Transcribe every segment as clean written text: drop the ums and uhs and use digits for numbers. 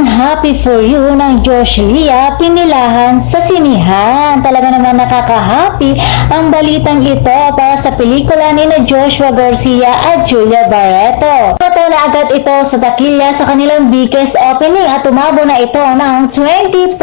ang Happy For You ng Josh Lia pinilahan sa sinihan. Talaga naman nakaka-happy ang balitang ito para sa pelikula ni na Joshua Garcia at Julia Barreto. Ito na agad ito sa takilya sa kanilang biggest opening at umabot na ito ng 20.5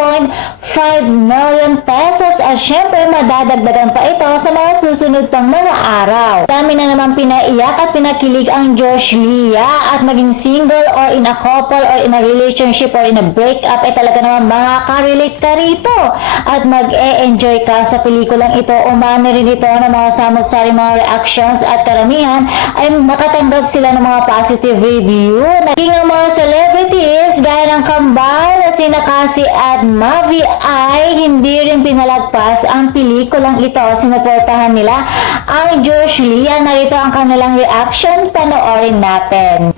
million pesos at syempre madadagdagan pa ito sa mga susunod pang mga araw. Dami na naman pinaiyak at pinakilig ang Josh Lia at maging single or in a couple or in a relationship or in a breakup ay talaga naman makaka-relate ka rito at mag-e-enjoy ka sa pelikulang ito. Umano rin ito ng mga samot-sari mga reactions at karamihan ay nakatanggap sila ng mga positive review. Naging ang mga celebrities gaya ng kambal na sina Cassie at Mavi ay hindi rin pinalagpas ang pelikulang ito. Sinuportahan nila ang Josh Lia. Narito ang kanilang reaction, panoorin natin.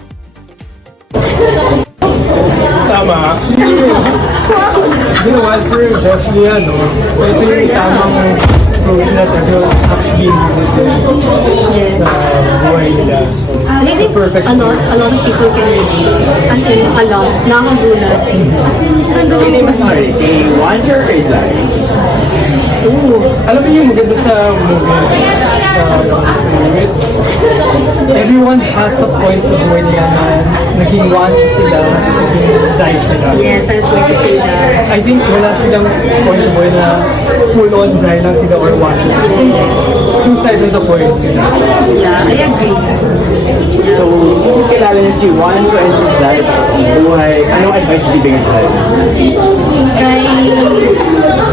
Tama. It's been a while for Josh Lia, no? So ito yung tamang approach na everyone actually needed sa buhay nila. So it's the perfect a lot of people can relate. As in, a lot. Nakagulat. As in, Hindi mas sorry, kay Wancho or kay Zai? Alam mo yung maganda sa movie, it's everyone has a point sa buhay nila na naging Wancho sila, naging Zai sila. yes, I was going to say that. I think wala silang point sa buhay na full-on Zai lang sila or Wancho. Two sides of the coin sila. Yeah, I agree. So, kung kilala niyo si Wancho and si Zai sa buhay, anong advice bibigyan sa kanila?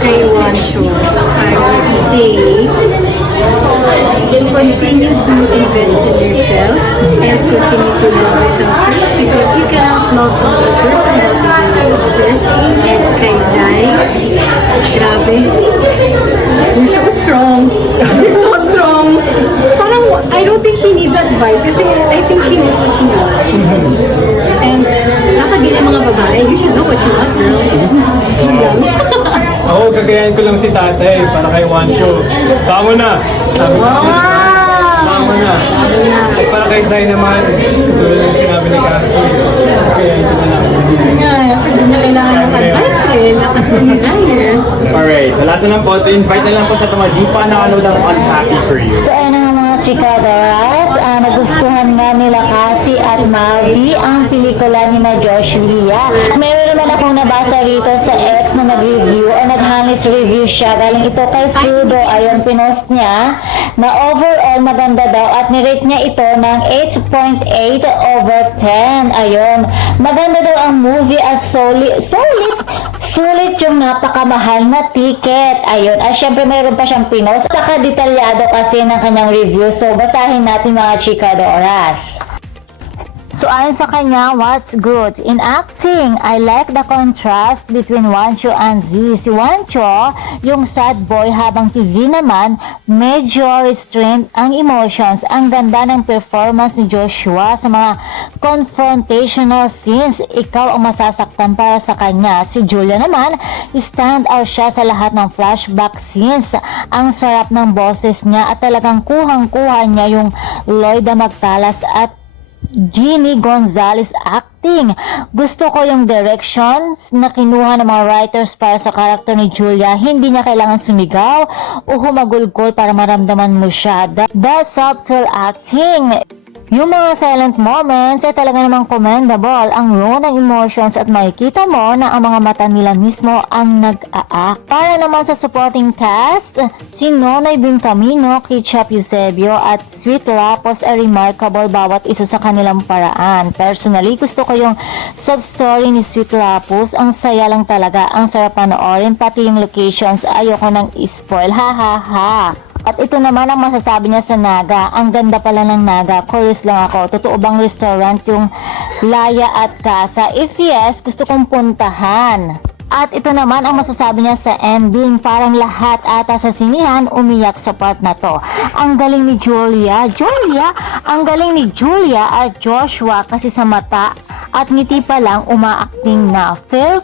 Kay Wancho, I would say, continue to invest in yourself and continue to love yourself first because you cannot love another person without yourself first. And kay Zai, grabe. You're so strong. You're so strong. Parang, I don't think she needs advice kasi I think she knows what she wants. And nakagila mga babae, you should know what you want, girls. Yun lang. Ako, gagayahin ko lang si tatay para kay Wancho. Tama na! Sabi ko, tama na. At para kay Zai naman, tulad ng sinabi ni Cassie, gagayahin ko na lang. Hindi na kailangan ng advice eh. Lakas na ni Zai eh. Alright, so last na lang po, to invite na lang po sa mga di pa nakanood ng Unhappy For You. So ayun nga mga chikadoras, nagustuhan nga nila Cassie at Mavi ang pelikula ni na Josh Lia. Meron naman akong nabasa rito sa X na nag-review o nag-honest review siya. Galing ito kay Fudo. Ayun, pinost niya na overall maganda daw at nirate niya ito ng 8.8 over 10. Ayun, maganda daw ang movie at sulit yung napakamahal na ticket. Ayun, at syempre mayroon pa siyang pinost. Napaka-detalyado kasi ng kanyang review. So, basahin natin mga chikadoras. So, ayon sa kanya, what's good? In acting, I like the contrast between Wancho and Z. Si Wancho, yung sad boy, habang si Z naman, medyo restrained ang emotions. Ang ganda ng performance ni Joshua sa mga confrontational scenes. Ikaw ang masasaktan para sa kanya. Si Julia naman, stand out siya sa lahat ng flashback scenes. Ang sarap ng boses niya at talagang kuhang-kuha niya yung Loida Magtalas at Jeannie Gonzalez acting. Gusto ko yung direction na kinuha ng mga writers para sa karakter ni Julia. Hindi niya kailangan sumigaw o humagulgol para maramdaman mo siya. The subtle acting. Yung mga silent moments ay talaga namang commendable. Ang raw ng emotions at makikita mo na ang mga mata nila mismo ang nag-a-act. Para naman sa supporting cast, si Nonoy Bincamino, Ketchup Eusebio at Sweet Lapos ay remarkable bawat isa sa kanilang paraan. Personally, gusto ko yung sub-story ni Sweet Lapos. Ang saya lang talaga. Ang sarap panoorin. Pati yung locations, ayoko nang spoil. Ha ha ha. At ito naman ang masasabi niya sa Naga. Ang ganda pala ng Naga. Curious lang ako. Totoo bang restaurant yung Laya at Casa? If yes, gusto kong puntahan. At ito naman ang masasabi niya sa ending. Parang lahat ata sa sinihan umiyak sa part na to. Ang galing ni Julia. Ang galing ni Julia at Joshua kasi sa mata at ngiti pa lang umaacting na. Feel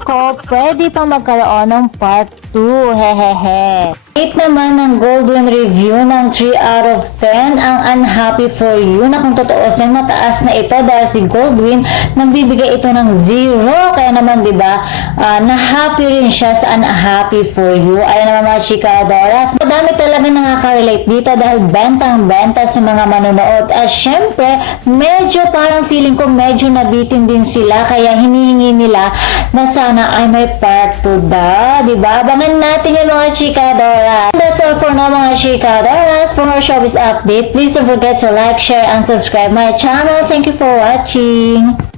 ko pwede pang magkaroon ng part 2. Hehehe. 8 naman ng Goldwyn review ng 3 out of 10 ang Unhappy For You na kung totoo siyang mataas na ito dahil si Goldwyn nagbibigay ito ng 0 kaya naman diba na happy rin siya sa Unhappy For You. Ayan naman mga chika adoras, madami talaga nakaka-relate dito dahil bentang-benta sa mga manonood at syempre medyo parang feeling ko medyo nabitin din sila kaya hinihingi nila na sana ay may part 2 ba, diba? Abangan natin yung mga chika adoras. That's all for now mga chika adoras. For more showbiz update, please don't forget to like, share, and subscribe my channel. Thank you for watching.